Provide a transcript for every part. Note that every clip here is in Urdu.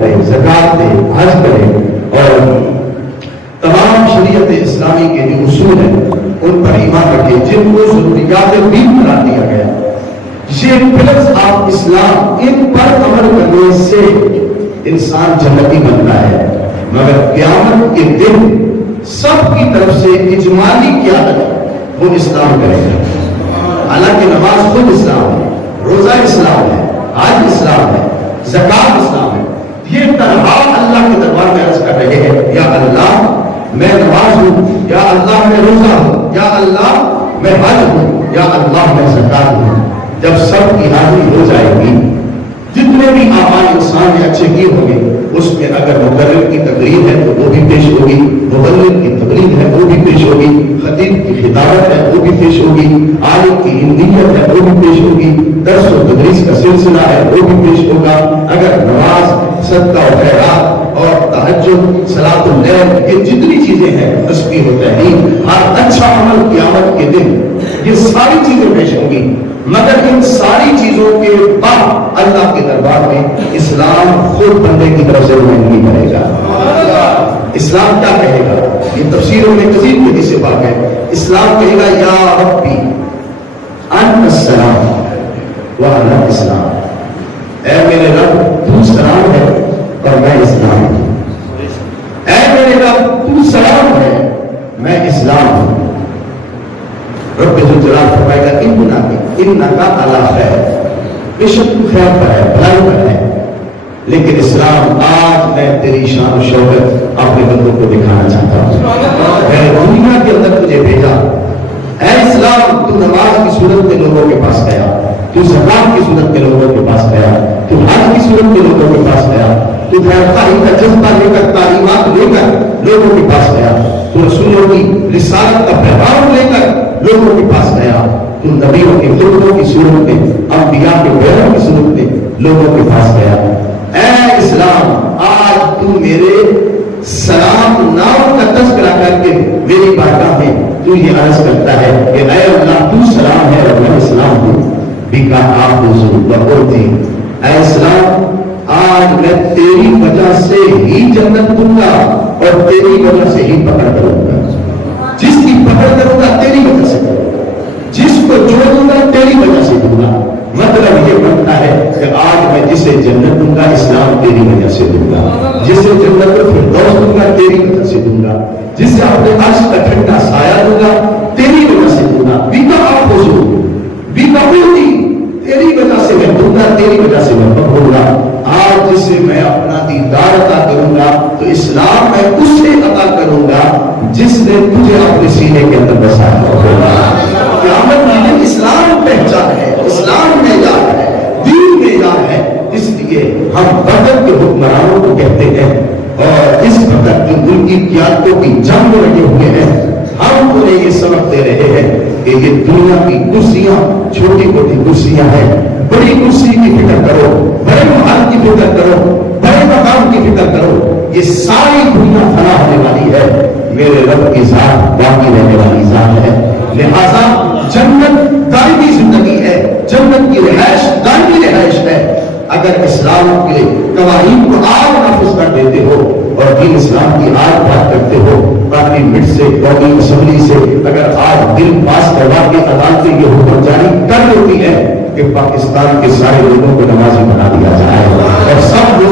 زکات دے، حج کرے اور تمام شریعت اسلامی کے جو اصول ہیں ان پر ایمان رکھے جن کو ضروریات دین قرار دیا گیا. یہ پلس آف اسلام، ان پر عمل کرنے سے انسان جنتی بنتا ہے. مگر قیامت کے دن سب کی طرف سے اجمالی قیادت وہ اسلام کرے گا. حالانکہ نماز خود اسلام ہے، روزہ اسلام ہے، حج اسلام ہے، زکات اسلام ہے. یہ تنہا اللہ کے دربار میں عرض کر رہے ہیں، یا اللہ میں نماز ہوں، یا اللہ میں روزہ ہوں، یا اللہ میں حج ہوں، یا اللہ میں زکات ہوں. جب سب کی حاضری ہو جائے گی، جتنے بھی اعمال انسان نے اچھے کیے ہوں گے اس میں اگر مقرر کی تقریر ہے تو وہ بھی پیش ہوگی، مبلغ کی تبلیغ ہے وہ بھی پیش ہوگی، خطیب کی خطابت ہے وہ بھی پیش ہوگی، عالم کی ہندیت ہے وہ بھی پیش ہوگی، درس و تدریس کا سلسلہ ہے وہ بھی پیش ہوگا. اگر نماز، صدقہ و خیرات اور تہجد، صلاۃ اللیل، یہ جتنی چیزیں ہیں، تسبیح و تحلیل، ہر اچھا عمل قیامت کے دن یہ ساری چیزیں پیش ہوں گی. مگر ان ساری چیزوں کے بعد اللہ کے دربار میں اسلام خود بندے کی طرف سے نمائندگی کرے گا. اسلام کیا کہے گا؟ یہ تفسیروں میں کثیر کے سے بات ہے. اسلام کہے گا یا ربی انت السلام وانا اسلام. اے میرے رب تو سلام ہے اور میں اسلام ہوں. اے میرے رب تو سلام ہے میں اسلام ہوں. رب جلال فرمائے گا انکا علی خیر، بے شک تو خیر پر ہے، بھلائی پر ہے. لیکن اسلام آج میں تیری شان و شوکت اپنے بندوں کو دکھانا چاہتا ہوں. میں دنیا کے اندر تجھے بھیجا. اے اسلام تو نماز کی صورت میں لوگوں کے پاس گیا، تو زکات کی صورت میں لوگوں کے پاس گیا، تو حج کی صورت میں لوگوں کے پاس گیا، تو خیرخواہی کا جذبہ لے کر، تعلیمات لے کر لوگوں کے پاس گیا، تو رسولوں کی رسالت کا پیغام لے کر لوگوں کے پاس گیا، تو نبیوں کے خطبوں کی صورت میں، انبیاء کے بیانوں کی صورت میں لوگوں کے پاس گیا. اے اسلام آج تو میرے سلام نام کا تذکرہ کر کے میری بارگاہ میں تو یہ عرض کرتا ہے کہ اے اللہ تو سلام ہے اور میں اسلام ہوں. بیکا آپ ضرور تھی. اے اسلام آج میں تیری وجہ سے ہی جنت دوں گا اور تیری وجہ سے ہی پکڑ کروں گا. جس کی پکڑ کروں گا تیری وجہ سے کروں گا، جس کو جوڑوں گا تیری وجہ سے دوں گا. مطلب یہ بنتا ہے کہ آج میں جسے جنت دوں گا اسلام تیری وجہ سے دوں گا، جسے جنت الفردوس دوں گا تیری وجہ سے دوں گا، جسے اپنے عرش کا ٹھنڈا سایہ دوں گا تیری وجہ سے دوں گا. بیکا آپ حضور بیکا ہوتی تیری وجہ سے میں دوں گا، تیری وجہ سے میں پکڑوں گا. آج جسے میں اپنا دیدار عطا کروں گا تو اسلام میں اسے عطا کروں گا جس نے تجھے اپنے سینے کے اندر بسایا ہوگا. قیامت میں اسلام پہچان ہے، اسلام معیار ہے، دین معیار ہے. اس لیے ہم بدر کے حکمرانوں کو کہتے ہیں اور اس وقت جو ان کی قیادتوں کی جنگ لگے ہوئے ہیں ہم انہیں یہ سبق دے رہے ہیں کہ یہ دنیا کی کرسیاں چھوٹی موٹی کرسیاں ہیں. بڑی کرسی کی فکر کرو، بڑے محل کی فکر کرو، بڑے مقام کی فکر کرو. یہ ساری دنیا فنا ہونے والی ہے، میرے رب کی ذات باقی رہنے والی ذات ہے. لہذا جنت دائمی زندگی ہے، جنت کی رہائش دائمی رہائش ہے. اگر اسلام کے قوانین کو آج نافذ کر دیتے ہو اور دین اسلام کی آج بات کرتے ہو، پارلیمنٹ سے، قومی اسمبلی سے اگر آج بل پاس کروا کے عدالتیں یہ حکم جاری کر دیتی ہے کہ پاکستان کے سارے لوگوں کو نمازی بنا دیا جائے اور سب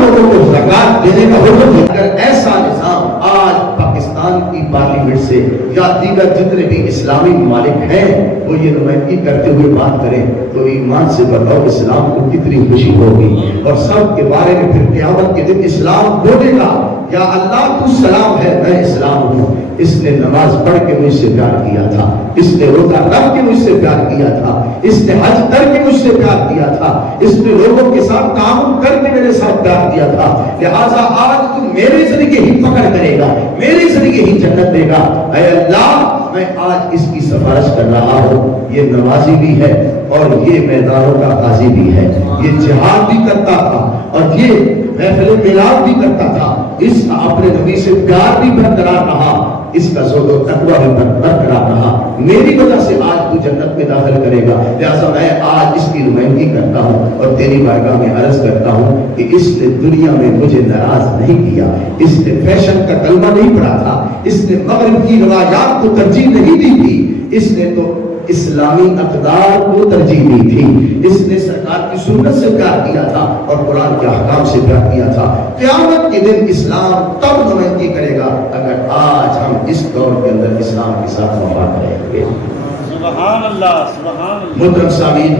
لوگوں کو زکات دینے کا حکم ہے. اگر ایسا نظام آج پاکستان کی پارلیمنٹ سے یا دیگر جتنے بھی اسلامی ممالک ہیں وہ یہ نمائندگی کرتے ہوئے بات کریں تو ایمان سے بتاؤ اسلام کو کتنی خوشی ہوگی. اور سب کے بارے میں پھر قیامت کے دن اسلام بولے گا یا اللہ تو سلام ہے میں اسلام ہوں. اس نے نماز پڑھ کے مجھ سے پیار کیا تھا، اس نے روزہ رکھ کے مجھ سے پیار کیا تھا، اس نے حج کر کے مجھ سے پیار کیا تھا، اس نے لوگوں کے ساتھ تعاون کر کے میرے ساتھ پیار کیا تھا. لہٰذا آج تو میرے ذریعے ہی پکڑ کرے گا، میرے ذریعے ہی جنت دے گا. اے اللہ میں آج اس کی سفارش کر رہا ہوں. یہ نمازی بھی ہے اور یہ میدانوں کا غازی بھی ہے، یہ جہاد بھی کرتا تھا اور یہ محفل میلاد بھی کرتا تھا. اس اپنے نبی سے پیار بھی برقرار رہا اس کا زہد و تقویٰ میں برقرار رہا، میری وجہ سے آج تو جنت میں داخل کرے گا، لہٰذا میں آج اس کی نمائندگی کرتا ہوں اور تیری بارگاہ میں عرض کرتا ہوں کہ اس نے دنیا میں مجھے ناراض نہیں کیا، اس نے فیشن کا کلمہ نہیں پڑھا تھا، اس نے مغرب کی روایات کو ترجیح نہیں دی تھی، اس نے تو اسلامی اقدار کو ترجیح دی تھی، اس نے سرکار کی سنت سے پیار کیا تھا اور قرآن کے احکام سے پیار کیا تھا۔ قیامت کے دن اسلام تب نمائندگی کرے گا اگر آج ہم اس دور کے اندر اسلام کے ساتھ وفادار رہیں گے۔ سبحان اللہ، سبحان اللہ۔ محترم سامعین،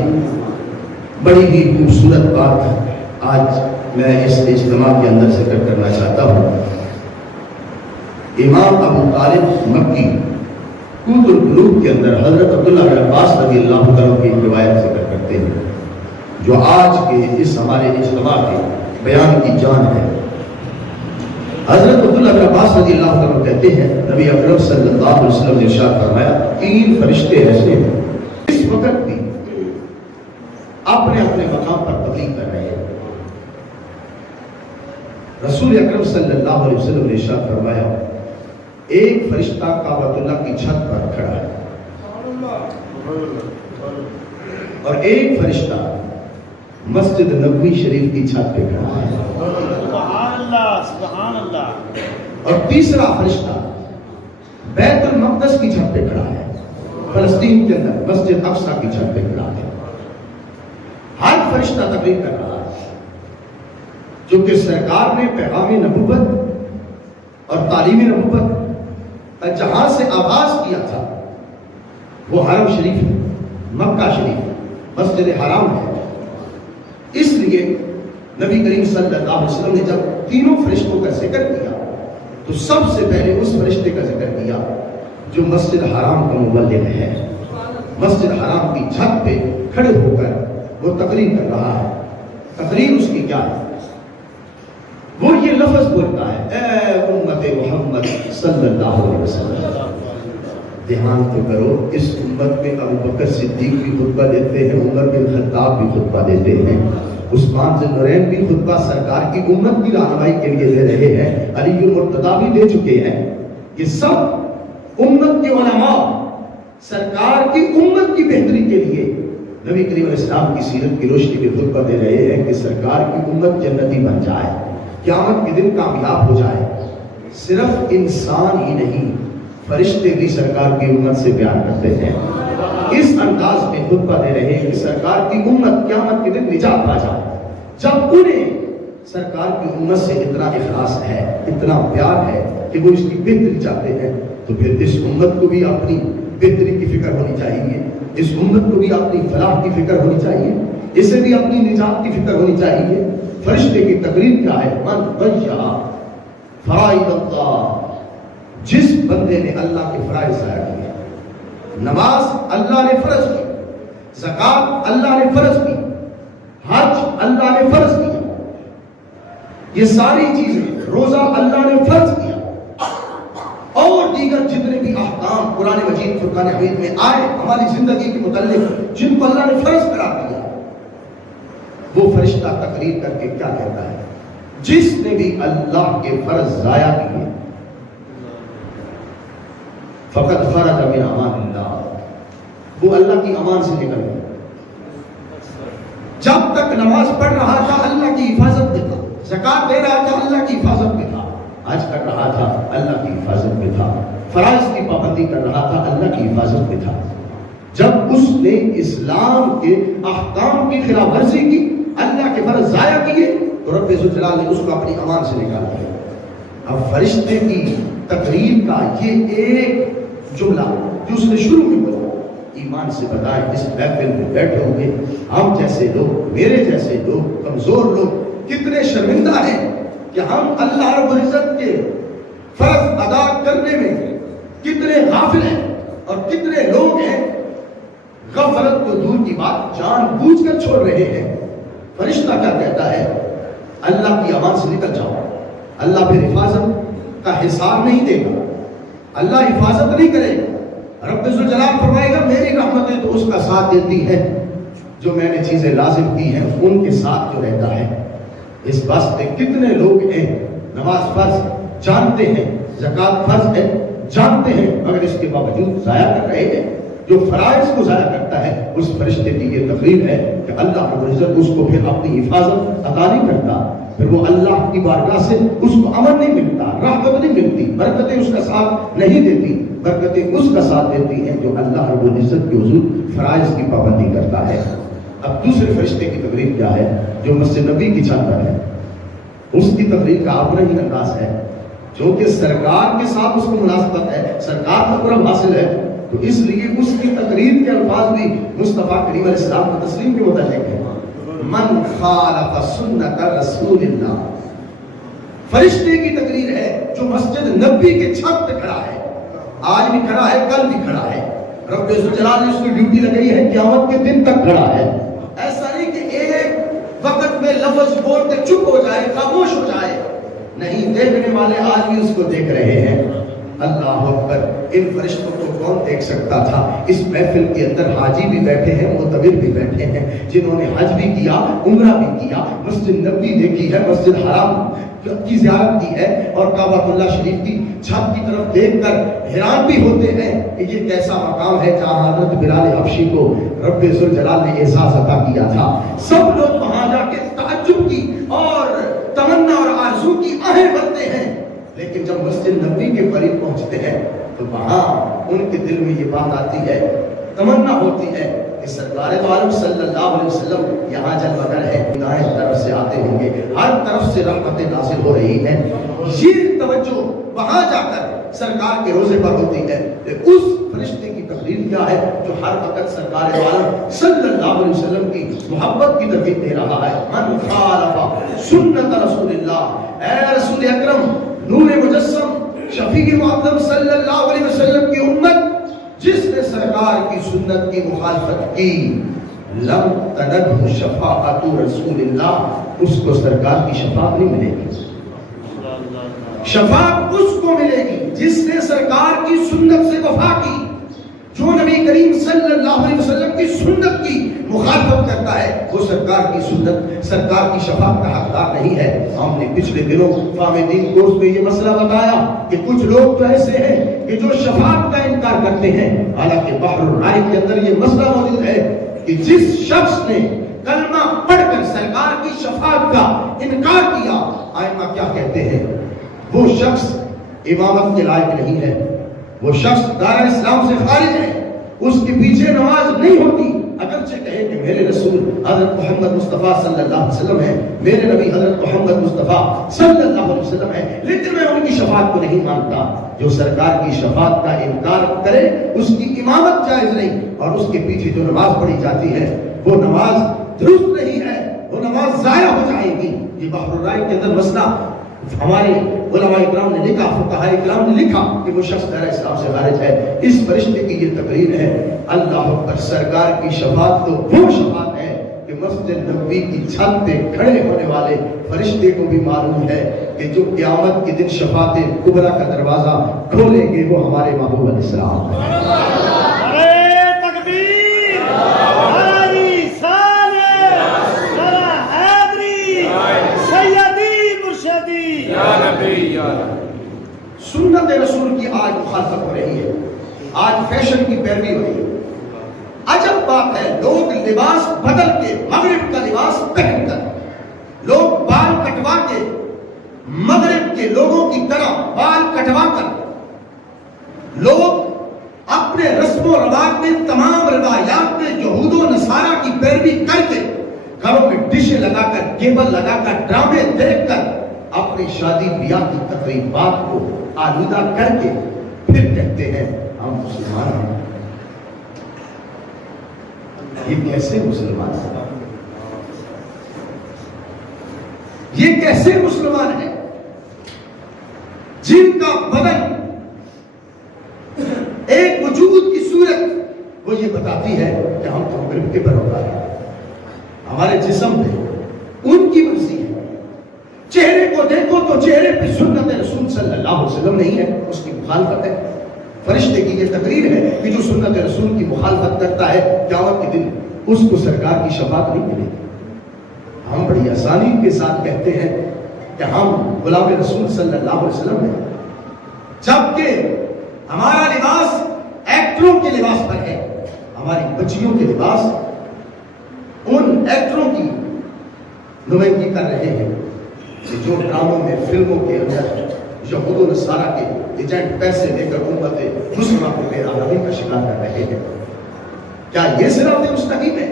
بڑی ہی خوبصورت بات آج میں اس اجتماع کے اندر ذکر کرنا چاہتا ہوں۔ امام ابو طالب مکی قوت القلوب کے اندر حضرت عبداللہ بن عباس رضی اللہ عنہ کی روایت ذکر کرتے ہیں جو آج کے اس ہمارے اجتماع کے بیان کی جان ہے۔ حضرت عبداللہ بن عباس رضی اللہ عنہ کہتے ہیں نبی اکرم صلی اللہ علیہ وسلم نے ارشاد فرمایا، تین فرشتے ایسے ہیں اس وقت بھی اپنے اپنے مقام پر تبلیغ کر رہے ہیں۔ رسول اکرم صلی اللہ علیہ وسلم نے ارشاد فرمایا، ایک فرشتہ کعبۃ اللہ کی چھت پر کھڑا ہے اور ایک فرشتہ مسجد نبوی شریف کی چھت پہ کھڑا ہے، سبحان اللہ، سبحان اللہ۔ اور تیسرا فرشتہ بیت المقدس کی چھت پہ کھڑا ہے، فلسطین کے اندر مسجد اقصی کی چھت پہ کھڑا ہے۔ ہر فرشتہ تقریر کر رہا ہے جو کہ سرکار نے پیغام نبوت اور تعلیم نبوت جہاں سے آغاز کیا تھا وہ حرم شریف ہے، مکہ شریف، مسجد حرام ہے۔ اس لیے نبی کریم صلی اللہ علیہ وسلم نے جب تینوں فرشتوں کا ذکر کیا تو سب سے پہلے اس فرشتے کا ذکر کیا جو مسجد حرام کا مبلغ ہے، مسجد حرام کی چھت پہ کھڑے ہو کر وہ تقریر کر رہا ہے۔ تقریر اس کی کیا ہے؟ وہ یہ لفظ بولتا ہے، اے امت محمد صلی اللہ علیہ وسلم۔ دھیان تو کرو، اس امت میں ابو بکر صدیق بھی خطبہ دیتے ہیں، عمر بن خطاب بھی خطبہ دیتے ہیں، عثمان ذو النورین بھی خطبہ سرکار کی امت کی رہنمائی کے لیے دے رہے ہیں، علی المرتضیٰ بھی دے چکے ہیں۔ یہ سب امت کے علماء سرکار کی امت کی بہتری کے لیے نبی کریم علیہ السلام کی سیرت کی روشنی میں خطبہ دے رہے ہیں کہ سرکار کی امت جنتی بن جائے، قیامت کے دن کامیاب ہو جائے۔ صرف انسان ہی نہیں، فرشتے بھی سرکار کی امت سے پیار کرتے ہیں۔ اس انداز میں خطبہ دے رہے ہیں کہ سرکار کی امت قیامت کے دن نجات پا جائے۔ جب انہیں سرکار کی امت سے اتنا اخلاص ہے، اتنا پیار ہے کہ وہ اس کی بہتری چاہتے ہیں، تو پھر اس امت کو بھی اپنی بہتری کی فکر ہونی چاہیے، اس امت کو بھی اپنی فلاح کی فکر ہونی چاہیے، اسے بھی اپنی نجات کی فکر ہونی چاہیے۔ فرشتے کی تقریر کیا ہے؟ من ضیع فرائض اللہ، جس بندے نے اللہ کے فرائض ضائع کیے، نماز اللہ نے فرض کی، زکات اللہ نے فرض کی، حج اللہ نے فرض کیا، یہ ساری چیزیں، روزہ اللہ نے فرض کیا، اور دیگر جتنے بھی احکام قرآن مجید فرقان حمید میں آئے ہماری زندگی کے متعلق جن کو اللہ نے فرض قرار دیا، وہ فرشتہ تقریر کر کے کیا کہتا ہے؟ جس نے بھی اللہ کے فرض ضائع کیے فقط خرج من امان اللہ، وہ اللہ کی امان سے نکل گیا۔ جب تک نماز پڑھ رہا تھا اللہ کی حفاظت میں تھا، زکات دے رہا تھا اللہ کی حفاظت میں تھا، حج کر رہا تھا اللہ کی حفاظت میں تھا، فرائض کی پابندی کر رہا تھا اللہ کی حفاظت میں تھا۔ جب اس نے اسلام کے احکام کی خلاف ورزی کی، اللہ کے فرض ضائع کیے، تو رب ذوالجلال نے اس کو اپنی امان سے نکال دیا۔ اب فرشتے کی تقریر کا یہ ایک جملہ جو اس نے شروع میں بولا، ایمان سے بتائیں اس محفل میں بیٹھے ہوئے ہم جیسے لوگ، میرے جیسے لوگ، کمزور لوگ کتنے شرمندہ ہیں کہ ہم اللہ رب العزت کے فرض ادا کرنے میں کتنے غافل ہیں، اور کتنے لوگ ہیں غفلت کو دور کی بات جان بوجھ کر چھوڑ رہے ہیں۔ فرشتہ کیا کہتا ہے؟ اللہ کی امان سے نکل جاؤ، اللہ پھر حفاظت کا حساب نہیں دے گا، اللہ حفاظت نہیں کرے گا۔ رب ذوالجلال فرمائے گا میری رحمتیں تو اس کا ساتھ دیتی ہے جو میں نے چیزیں لازم کی ہیں ان کے ساتھ جو رہتا ہے۔ اس واسطے کتنے لوگ ہیں نماز فرض جانتے ہیں، زکات فرض ہے جانتے ہیں مگر اس کے باوجود ضائع کر رہے ہیں. جو فرائض کو ضائع کرتا ہے اس فرشتے کی یہ تقریر ہے کہ اللہ رب العزت اس کو پھر اپنی حفاظت عطا نہیں کرتا، پھر وہ اللہ کی بارگاہ سے اس کو امن نہیں ملتا، رحمت نہیں ملتی، برکتیں اس کا ساتھ نہیں دیتی. برکتیں اس کا ساتھ دیتی ہیں جو اللہ رب العزت کے حضور فرائض کی پابندی کرتا ہے. اب دوسرے فرشتے کی تقریر کیا ہے جو مسجد نبی کی چھت پر ہے. اس کی تقریر کا اپنا ہی انداز ہے، جو کہ سرکار کے ساتھ اس کو مناسبت ہے، سرکار کا قرب حاصل ہے، تو اس لیے اس کی تقریر کے الفاظ بھی مصطفیٰ کریم علیہ السلام کی تسلیم کے متعلق ہے. من خالف سنت رسول اللہ. فرشتے کی تقریر ہے جو مسجد نبی کے چھت پہ کھڑا ہے، آج بھی کھڑا ہے، کل بھی کھڑا ہے. رب ذوالجلال نے اس کی ڈیوٹی لگائی ہے قیامت کے دن تک کھڑا ہے. ایسا نہیں کہ ایک وقت میں لفظ بولتے چپ ہو جائے، خاموش ہو جائے. نہیں، دیکھنے والے آج بھی اس کو دیکھ رہے ہیں. اللہ اکبر. ان فرشتوں کو کون دیکھ سکتا تھا؟ اس محفل کے اندر حاجی بھی بیٹھے ہیں، معتبر بھی بیٹھے ہیں، جنہوں نے حج بھی کیا، عمرہ بھی کیا، مسجد نبی دیکھی ہے، مسجد حرام کی زیارت کی ہے، اور کعبہ اللہ شریف کی چھت کی طرف دیکھ کر حیران بھی ہوتے ہیں کہ یہ کیسا مقام ہے جہاں حضرت بلال حبشی کو رب ذوالجلال نے احساس عطا کیا تھا. سب لوگ وہاں جا کے تعجب کی اور تمنا اور آرزو کی آہیں بھرتے ہیں، لیکن جب مسجد نبی کے قریب پہنچتے ہیں تو وہاں ان کے دل میں یہ بات آتی ہے، تمنا ہوتی ہے کہ سرکار دو عالم صلی اللہ علیہ وسلم یہاں جلوہ گر ہے، دائیں طرف سے آتے ہوں گے، ہر طرف سے رحمتیں نازل ہو رہی ہیں. یہ توجہ وہاں جا کر سرکار کے روزے پر ہوتی ہے کہ اس فرشتے کی تقریر کیا ہے جو ہر وقت سرکار دو عالم صلی اللہ علیہ وسلم کی محبت کی تقریر دے رہا ہے. من خالف سنت رسول اللہ. اے رسول اکرم، نور مجسم، شفیع معظم صلی اللہ علیہ وسلم کی امت جس نے سرکار کی سنت کی مخالفت کی، لم تنده شفاعت رسول اللہ، اس کو سرکار کی شفاعت نہیں ملے گی. شفاعت اس کو ملے گی جس نے سرکار کی سنت سے وفا کی. جو نبی کریم صلی اللہ علیہ وسلم کی سنت کی مخالفت کرتا ہے وہ سرکار کی سنت، سرکار کی شفاعت کا حقدار نہیں ہے. ہم نے پچھلے دنوں فہم دین کورس میں یہ مسئلہ بتایا کہ کچھ لوگ تو ایسے ہیں کہ جو شفاعت کا انکار کرتے ہیں، حالانکہ بحر الرائق کے اندر یہ مسئلہ موجود ہے کہ جس شخص نے کلمہ پڑھ کر سرکار کی شفاعت کا انکار کیا، ائمہ کیا کہتے ہیں؟ وہ شخص امامت کے لائق نہیں ہے، وہ شخص دار اسلام سے خارج ہے، اس کے پیچھے نماز نہیں ہوتی. اگرچہ کہے کہ میرے رسول حضرت محمد مصطفیٰ صلی اللہ علیہ وسلم ہے، میرے نبی حضرت محمد مصطفیٰ صلی اللہ علیہ وسلم ہے، لیکن میں ان کی شفاعت کو نہیں مانتا. جو سرکار کی شفاعت کا انکار کرے اس کی امامت جائز نہیں، اور اس کے پیچھے جو نماز پڑھی جاتی ہے وہ نماز درست نہیں ہے، وہ نماز ضائع ہو جائے گی. یہ بحر الرائق کے اندر مسئلہ ہمارے علماء اکرام نے لکھا، فقہاء اکرام نے لکھا کہ وہ شخص دائرہ اسلام سے خارج ہے. اس فرشتے کی یہ تقریر ہے. اللہ اکبر. سرکار کی شفاعت تو وہ شفاعت ہے کہ مسجد نبوی کی چھت پہ کھڑے ہونے والے فرشتے کو بھی معلوم ہے کہ جو قیامت کے دن شفاعت کبریٰ کا دروازہ کھولیں گے وہ ہمارے محبوب علیہ السلام ہیں. سنت رسول کی آج مخالفت ہو رہی ہے، آج فیشن کی پیروی ہو رہی ہے. عجب بات ہے، لوگ لباس بدل کے، مغرب کا لباس پہن کر، لوگ بال کٹوا کے مغرب کے لوگوں کی طرح بال کٹوا کر، لوگ اپنے رسم و رواج میں تمام روایات میں یہود و نصارہ کی پیروی کر کے گھروں میں ڈشیں لگا کر، کیبل لگا کر، ڈرامے دیکھ کر اپنی شادی بیاہ کی تقریبات کو آلودہ کر کے پھر کہتے ہیں ہم مسلمان ہیں. یہ کیسے مسلمان ہیں؟ یہ کیسے مسلمان ہیں جن کا بدن ایک وجود کی صورت وہ یہ بتاتی ہے کہ ہم تو مغرب کے پیروکار ہیں، ہمارے جسم پہ ان کی مرضی ہے. چہرے کو دیکھو تو چہرے پہ سنت رسول صلی اللہ علیہ وسلم نہیں ہے، اس کی مخالفت ہے. فرشتے کی یہ تقریر ہے کہ جو سنت رسول کی مخالفت کرتا ہے قیامت کے دن اس کو سرکار کی شفاعت نہیں ملے گی. ہم بڑی آسانی کے ساتھ کہتے ہیں کہ ہم غلام رسول صلی اللہ علیہ وسلم ہیں، جبکہ ہمارا لباس ایکٹروں کے لباس پر ہے. ہماری بچیوں کے لباس ان ایکٹروں کی نمائندگی کر رہے ہیں کہ جو ڈراموں میں فلموں کے اندر یہود و نصارہ کے ایجنٹ پیسے دے کر امت مسلمہ کو بے راہی کا شکار کر رہے ہیں. کیا یہ صراط مستقیم ہے؟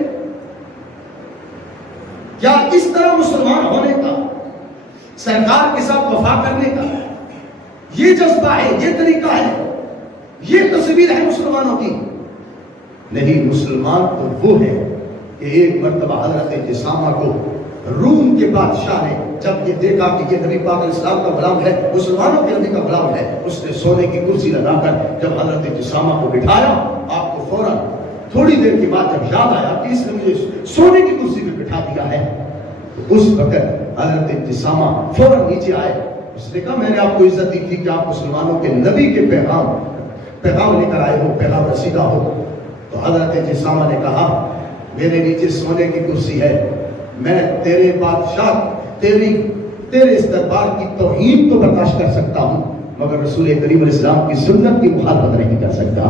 کیا اس طرح مسلمان ہونے کا، سرکار کے ساتھ وفا کرنے کا یہ جذبہ ہے، یہ طریقہ ہے، یہ تصویر ہے مسلمانوں کی؟ نہیں، مسلمان تو وہ ہے کہ ایک مرتبہ حضرت جسامہ کو روم کے بادشاہ نے جب یہ دیکھا کہ یہ نبی پاک علیہ السلام کا غلام ہے، مسلمانوں کے نبی کا غلام ہے، اس نے سونے کی کرسی لگا کر جب حضرت جسامہ کو بٹھایا، آپ کو فوراً تھوڑی دیر کے بعد جب یاد آیا کہ اس نے مجھے سونے کی کرسی پہ بٹھا دیا ہے، تو اس وقت حضرت جسامہ فوراً نیچے آئے. اس نے کہا میں نے آپ کو عزت دی تھی کہ آپ مسلمانوں کے نبی کے پیغام لے کر آئے ہو، پیغام رسیدہ ہو. تو حضرت جسامہ نے کہا میرے نیچے سونے کی کرسی ہے، میں تیرے بادشاہ تیرے اس دربار کی توہین تو برداشت کر سکتا ہوں، مگر رسول کریم علیہ السلام کی سنت کی مخالفت نہیں کر سکتا.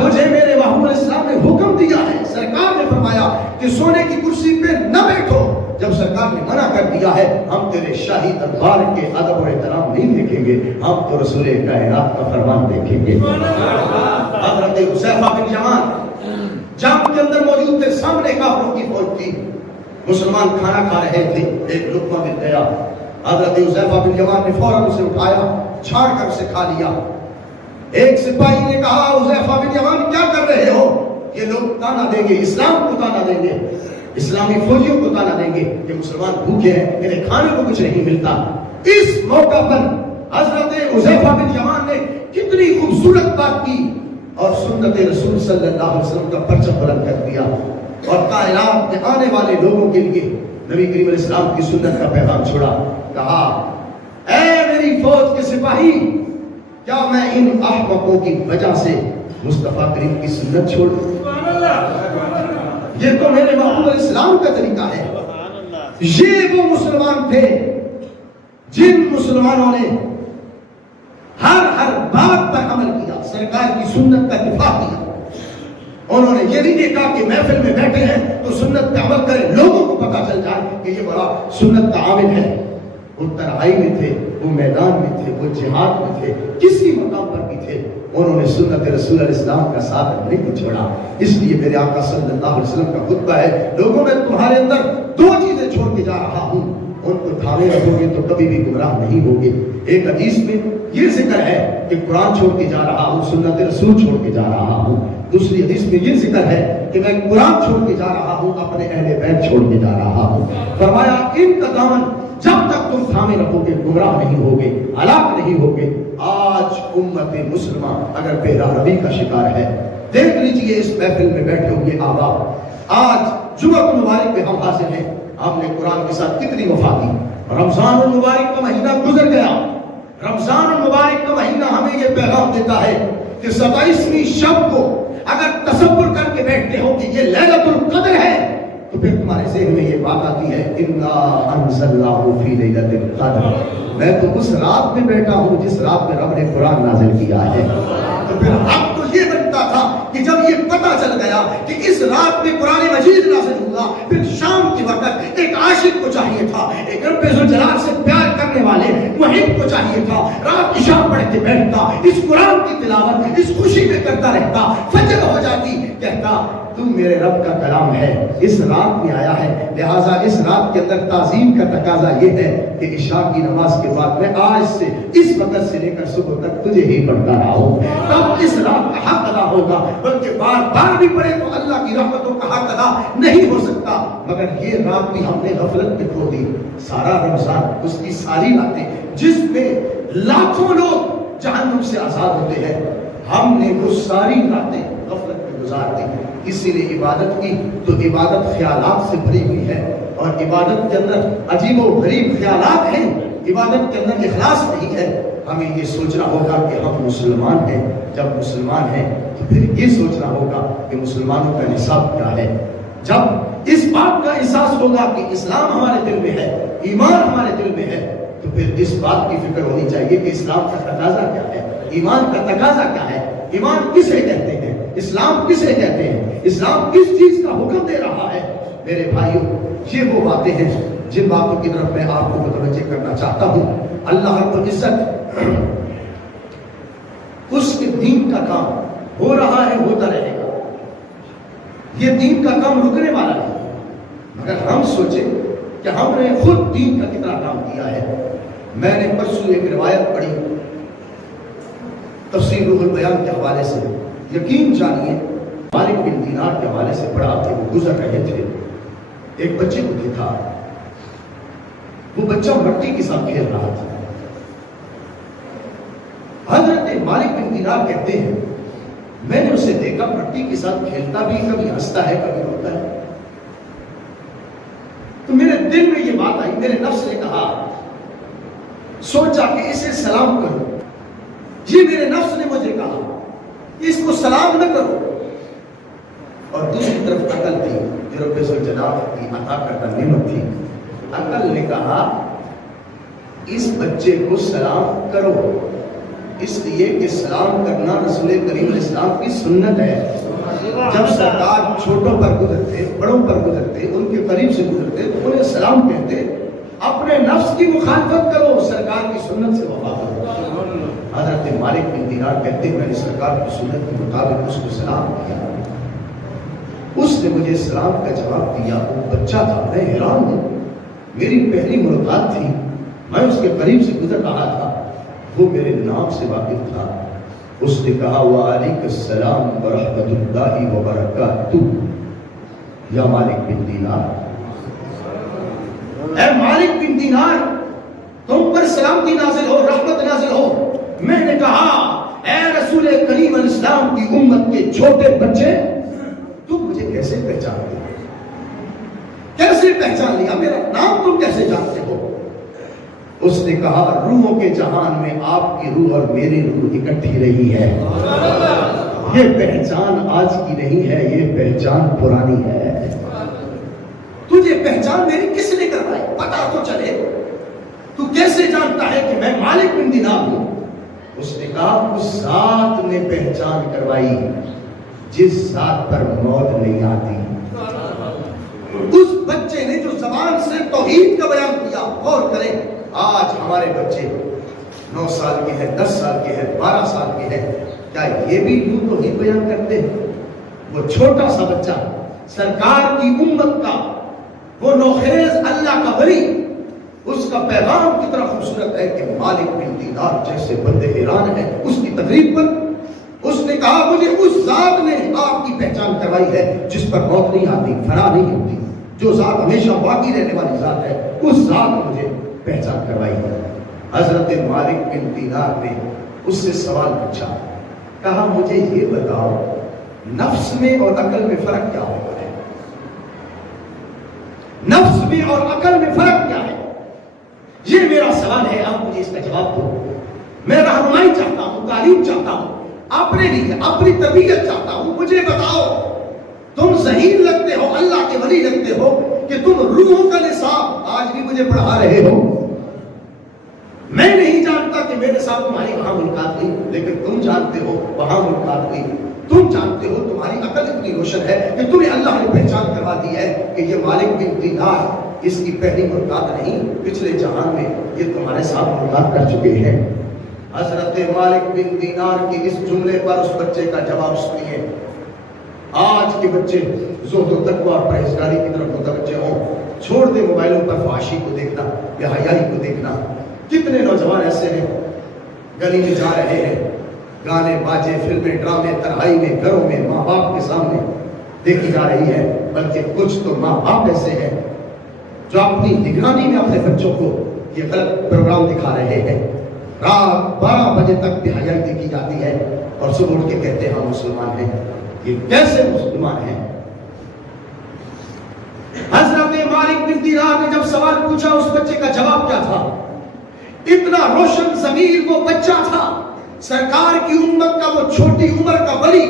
مجھے میرے محبوب علیہ السلام نے حکم دیا ہے، سرکار نے فرمایا کہ سونے کی کرسی پہ نہ بیٹھو. جب سرکار نے منع کر دیا ہے، ہم تیرے شاہی دربار کے ادب و احترام نہیں دیکھیں گے، ہم تو رسول کائنات کا فرمان دیکھیں گے. حضرت حذیفہ بن یمان جنگ کے اندر موجود تھے، سامنے کافروں کی فوج تھی، مسلمان کھانا کھا رہے تھے، ایک لقمہ مل گیا. حضرت حذیفہ بن یمان نے فوراً اسے اٹھایا، چھاڑ کر اسے کھا لیا. ایک سپاہی نے کہا حذیفہ بن یمان کیا کر رہے ہو؟ یہ لوگ تانا دیں گے، اسلام کو تانا دیں گے، اسلامی فوجیوں کو تانا دیں گے کہ مسلمان بھوکے ہیں، انہیں کھانے کو کچھ نہیں ملتا. اس موقع پر حضرت حذیفہ بن یمان نے کتنی خوبصورت بات کی اور سنت رسول صلی اللہ علیہ وسلم کا پرچم بلند کر دیا اور کائنات میں آنے والے لوگوں کے لیے نبی کریم علیہ السلام کی سنت کا پیغام چھوڑا. کہا اے میری فوج کے سپاہی، کیا میں ان احمقوں کی وجہ سے مصطفیٰ کریم کی سنت چھوڑ دوں؟ یہ تو میرے محبوب علیہ السلام کا طریقہ ہے. یہ وہ مسلمان تھے جن مسلمانوں نے ہر بات پر عمل کیا، سرکار کی سنت کا دفاع کیا. انہوں نے یہ نہیں دیکھا کہ محفل میں بیٹھے ہیں تو سنت پہ عمل کریں، لوگوں کو پتا چل جائے کہ یہ بڑا سنت کا عامل ہے. وہ تنہائی میں تھے، وہ میدان میں تھے، وہ جہاد میں تھے، کسی مقام پر بھی تھے، انہوں نے سنت رسول علیہ السلام کا ساتھ نہیں چھوڑا. اس لیے میرے آقا صلی اللہ علیہ وسلم کا خطبہ ہے، لوگوں میں تمہارے اندر دو چیزیں چھوڑ کے جا رہا ہوں، ان کو تھامے رکھو گے تو کبھی بھی گمراہ نہیں ہوگے. ایک حدیث میں یہ ذکر ہے کہ قرآن چھوڑ کے جا رہا ہوں، سنت رسول چھوڑ کے جا رہا ہوں. دوسری حدیث میں یہ ذکر ہے کہ میں قرآن چھوڑ کے جا رہا ہوں، اپنے اہل بیت چھوڑ کے جا رہا ہوں. فرمایا ان کا دامن جب تک تم تھامے رکھو گے گمراہ نہیں ہوگے، ہلاک نہیں ہوگے. آج امت مسلمہ اگر بے راہی کا شکار ہے، دیکھ لیجئے اس محفل میں بیٹھے ہوئے احباب، آج جمعہ مبارک میں ہم حاضر ہیں، ہم نے قرآن کے ساتھ کتنی وفا کی. رمضان المبارک کا مہینہ گزر گیا، رمضان المبارک کا مہینہ ہمیں یہ پیغام دیتا ہے کہ 27ویں شب کو اگر تصور کر کے بیٹھتے ہو کہ یہ لیلۃ القدر ہے تو پھر تمہارے ذہن میں یہ بات آتی ہے انا انزلناہ فی لیلۃ القدر، میں تو اس رات میں بیٹھا ہوں جس رات میں رب نے قرآن نازل کیا ہے. تو پھر اب تو یہ بنتا تھا کہ جب یہ پتہ چل گیا کہ اس رات میں قرآن مجید نازل ہوا، پھر شام کے وقت ایک عاشق کو چاہیے تھا، ایک رب ذوالجلال سے پیار کرنے والے محب کو چاہیے تھا، رات عشاء پڑھ کے بیٹھتا، اس قرآن کی تلاوت اس خوشی میں کرتا رہتا، فجر ہو جاتی، کہتا تو میرے رب کا کلام ہے، اس رات میں آیا ہے، لہٰذا اس رات کے اندر تعظیم کا تقاضا یہ ہے کہ عشاء کی نماز کے بعد میں آج سے اس وقت سے لے کر صبح تک تجھے ہی پڑھتا رہا ہوں، تب اس رات کا حق ادا ہوگا. بلکہ بار بار بھی پڑھے تو اللہ کی رحمتوں کا حق ادا نہیں ہو سکتا. مگر یہ رات بھی ہم نے غفلت میں کھو دی. سارا رمضان، اس کی ساری راتیں جس میں لاکھوں لوگ جہنم سے آزاد ہوتے ہیں، ہم نے وہ ساری راتیں غفلت میں گزار دی. اسی لیے عبادت کی تو عبادت خیالات سے بھری ہوئی ہے، اور عبادت کے اندر عجیب و غریب خیالات ہیں، عبادت کے اندر اخلاص نہیں ہے. ہمیں یہ سوچنا ہوگا کہ ہم مسلمان ہیں. جب مسلمان ہیں تو پھر یہ سوچنا ہوگا کہ مسلمانوں کا نصاب کیا ہے. جب اس بات کا احساس ہوگا کہ اسلام ہمارے دل میں ہے، ایمان ہمارے دل میں ہے، تو پھر پھر اس بات کی فکر ہونی چاہیے کہ اسلام کا تقاضا کیا ہے، ایمان کا تقاضا کیا ہے، ایمان کسے کہتے ہیں، اسلام کسے کہتے ہیں، اسلام کس چیز کا حکم دے رہا ہے۔ میرے بھائیوں، یہ وہ باتیں ہیں جن باتوں کی طرف میں آپ کو متوجہ کرنا چاہتا ہوں۔ اللہ رب العزت اس کے دین کا کام ہو رہا ہے، ہوتا رہے گا، یہ دین کا کام رکنے والا نہیں۔ مگر ہم سوچیں کہ ہم نے خود دین کا کتنا کام کیا ہے۔ میں نے پرسوں ایک روایت پڑھی تفسیر روح البیان کے حوالے سے، یقین جانیے مالک بن دینار کے حوالے سے پڑھا کہ وہ گزر رہے تھے، ایک بچے کو دیکھا، وہ بچہ مٹی کے ساتھ کھیل رہا تھا۔ حضرت مالک بن دینار کہتے ہیں میں نے اسے دیکھا مٹی کے ساتھ کھیلتا بھی، کبھی ہنستا ہے کبھی روتا ہے، تو میرے دل میں یہ بات آئی، میرے نفس نے کہا، سوچا کہ اسے سلام کرو۔ یہ میرے نفس نے مجھے کہا اس کو سلام نہ کرو، اور دوسری طرف عقل تھی جو رب ذوالجلال کی عطا کردہ نعمت تھی، عقل نے کہا اس بچے کو سلام کرو، اس لیے کہ سلام کرنا رسول کریم علیہ السلام کی سنت ہے۔ جب سرکار چھوٹوں پر گزرتے، بڑوں پر گزرتے، ان کے قریب سے گزرتے تو انہیں سلام کہتے۔ اپنے نفس کی مخالفت کرو، سرکار کی سنت سے وفا کرو۔ حضرت مالک بن دینار کہتے ہیں میں نے سرکار کی سنت کے مطابق اس کو سلام کیا، اس نے مجھے سلام کا جواب دیا۔ وہ بچہ تھا، میں حیران ہوں، میری پہلی ملاقات تھی، میں اس کے قریب سے گزر رہا تھا، وہ میرے نام سے واقف تھا۔ اس نے کہا وعلیک السلام ورحمۃ اللہ وبرکاتہ یا مالک بن دینار، اے مالک بن دینار تم پر سلامتی نازل ہو، رحمت نازل ہو۔ میں نے کہا اے رسول کریم علیہ السلام کی امت کے چھوٹے بچے، تم مجھے کیسے پہچانتے ہو، کیسے پہچان لیا، میرا نام تم کیسے جانتے ہو؟ اس نے کہا روحوں کے جہان میں آپ کی روح اور میری روح اکٹھی رہی ہے، یہ پہچان آج کی نہیں ہے، یہ پہچان پرانی ہے۔ تجھے پہچان میری کس نے کروائی، پتا تو چلے، تو کیسے جانتا ہے کہ میں مالک بن دینار ہوں؟ اس نے کہا اس ذات نے پہچان کروائی جس ذات پر موت نہیں آتی۔ اس بچے نے جو زبان سے توحید کا بیان کیا، غور کریں آج ہمارے بچے 9 سال کے ہیں، 10 سال کے ہیں، 12 سال کے ہیں، کیا یہ بھی یوں توحید بیان کرتے ہیں؟ وہ چھوٹا سا بچہ سرکار کی امت کا، وہ نوخیز اللہ کا ولی، اس کا پیغام کتنا خوبصورت ہے کہ مالک بن دینار جیسے بندے حیران ہیں اس کی تقریب پر۔ اس نے کہا مجھے اس ذات نے آپ کی پہچان کروائی ہے جس پر موت نہیں آتی، فنا نہیں ہوتی، جو ذات ہمیشہ باقی رہنے والی ذات ہے، اس ذات نے مجھے پہچان کروائی ہے۔ حضرت مالک بن دینار نے اس سے سوال پوچھا، کہا مجھے یہ بتاؤ نفس میں اور عقل میں فرق کیا ہوتا ہے؟ نفس میں اور عقل میں فرق کیا ہے؟ یہ میرا سوال ہے، آپ مجھے اس کا جواب دو۔ میں رہنمائی چاہتا ہوں، تعلیم چاہتا ہوں، اپنے لیے اپنی تربیت چاہتا ہوں، مجھے بتاؤ۔ تم ذہین لگتے ہو، اللہ کے ولی لگتے ہو کہ تم روحوں کا نصاب آج بھی مجھے پڑھا رہے ہو۔ میں نہیں جانتا کہ میرے ساتھ تمہاری وہاں ملاقات ہوئی، لیکن تم جانتے ہو وہاں ملاقات ہوئی۔ تم جانتے ہو، تمہاری عقل اتنی روشن ہے کہ تمہیں اللہ نے پہچان کروا دی ہے کہ یہ مالک بن دینار اس کی پہلی ملاقات نہیں، پچھلے جہان میں یہ تمہارے ساتھ ملاقات کر چکے ہیں۔ حضرت مالک بن دینار کے اس جملے پر اس بچے کا جواب سنیے۔ آج کے بچے زہد و تقویٰ اور پرہیزگاری کی طرف متوجہ ہوں، چھوڑ دے موبائلوں پر فحاشی کو دیکھنا، بے حیائی کو دیکھنا۔ کتنے نوجوان ایسے ہیں گلی میں جا رہے ہیں، گانے باجے، فلمیں، ڈرامے، تنہائی میں، گھروں میں ماں باپ کے سامنے دیکھی جا رہی ہے، بلکہ کچھ تو ماں باپ ایسے ہیں جو اپنی نگرانی میں اپنے بچوں کو یہ غلط پروگرام دکھا رہے ہیں۔ رات 12 بجے تک بے حیائی دیکھی جاتی ہے اور صبح اٹھ کے کہتے ہیں ہم مسلمان ہیں۔ یہ کیسے مسلمان ہیں؟ حضرت مالک بن دینار نے جب سوال پوچھا اس بچے کا جواب کیا تھا؟ اتنا روشن ضمیر وہ بچہ تھا، سرکار کی امت کا وہ چھوٹی عمر کا ولی،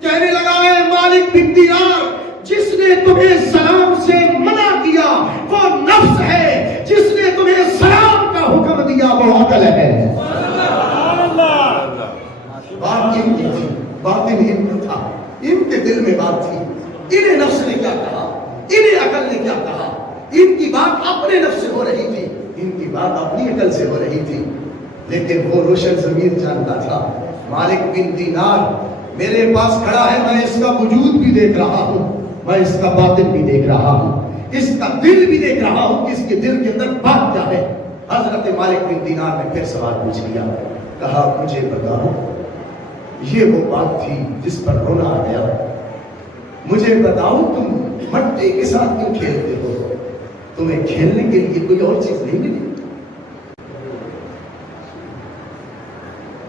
کہنے لگا اے مالک بن دینار، جس نے تمہیں سلام سے منع کیا وہ نفس ہے، جس نے تمہیں سلام کا حکم دیا کو عقل ہے. سبحان اللہ. بات ان کی تھی، باطن ان کا تھا، ان کے دل میں بات تھی. انہیں نفس نے کیا کہا، انہیں عقل نے کیا کہا. ان کی بات اپنے نفس سے ہو رہی تھی، ان کی بات اپنی عقل سے ہو رہی تھی. لیکن وہ روشن ضمیر جانتا تھا مالک بن دینار میرے پاس کھڑا ہے، میں اس کا وجود بھی دیکھ رہا ہوں، میں اس کا باطن بھی دیکھ رہا ہوں، اس کا دل بھی دیکھ رہا ہوں کہ اس کے دل کے اندر بات کیا ہے. حضرت مالک بن دینار نے پھر سوال پوچھ لیا، کہا مجھے بتاؤ یہ وہ بات تھی جس پر رونا آ گیا. مجھے بتاؤ تم مٹی کے ساتھ کیوں کھیلتے ہو؟ تمہیں کھیلنے کے لیے کوئی اور چیز نہیں ملی؟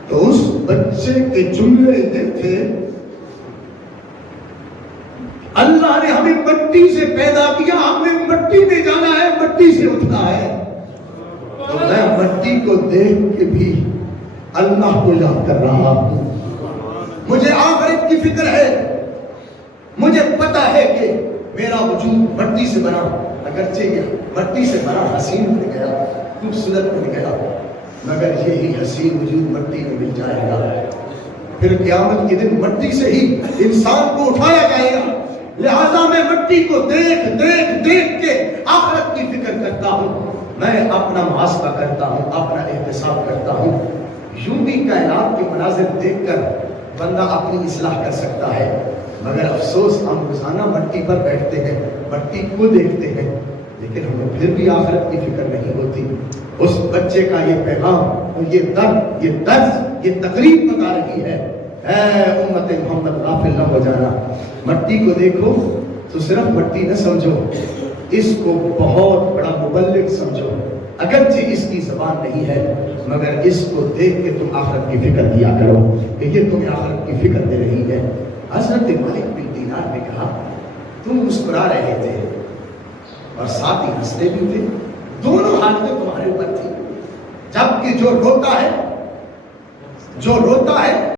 تو اس بچے کے جملے یہ تھے، اللہ نے ہمیں مٹی سے پیدا کیا، ہمیں مٹی میں جانا ہے، مٹی سے اٹھنا ہے. تو میں مٹی کو دیکھ کے بھی اللہ کو یاد کر رہا ہوں. مجھے آخرت کی فکر ہے، مجھے پتا ہے کہ میرا وجود مٹی سے بنا، اگرچہ یہ مٹی سے بنا حسین بن گیا، خوبصورت بن گیا، مگر یہی حسین وجود مٹی میں مل جائے گا. پھر قیامت کے دن مٹی سے ہی انسان کو اٹھایا جائے گا. لہذا میں مٹی کو دیکھ دیکھ دیکھ کے آخرت کی فکر کرتا ہوں. میں اپنا محاسبہ کرتا ہوں، اپنا احتساب کرتا ہوں. یوں بھی کائنات کے مناظر دیکھ کر بندہ اپنی اصلاح کر سکتا ہے، مگر افسوس ہم روزانہ مٹی پر بیٹھتے ہیں، مٹی کو دیکھتے ہیں، لیکن ہمیں پھر بھی آخرت کی فکر نہیں ہوتی. اس بچے کا یہ پیغام، یہ درد، یہ درس، یہ تقریب بتا رہی ہے، اے امت محمد غافل نہ ہو جانا. مٹی کو دیکھو تو صرف مٹی نہ سمجھو، اس کو بہت بڑا مبلغ سمجھو. اگرچہ اس کی زبان نہیں ہے، مگر اس کو دیکھ کے تم آخرت کی فکر کیا کرو کہ یہ تمہیں آخرت کی فکر دے رہی ہے. حضرت مالک بن دینار نے کہا تم مسکرا رہے تھے اور ساتھ ہی ہنستے بھی تھے، دونوں حالتیں تمہارے اوپر تھی. جبکہ جو روتا ہے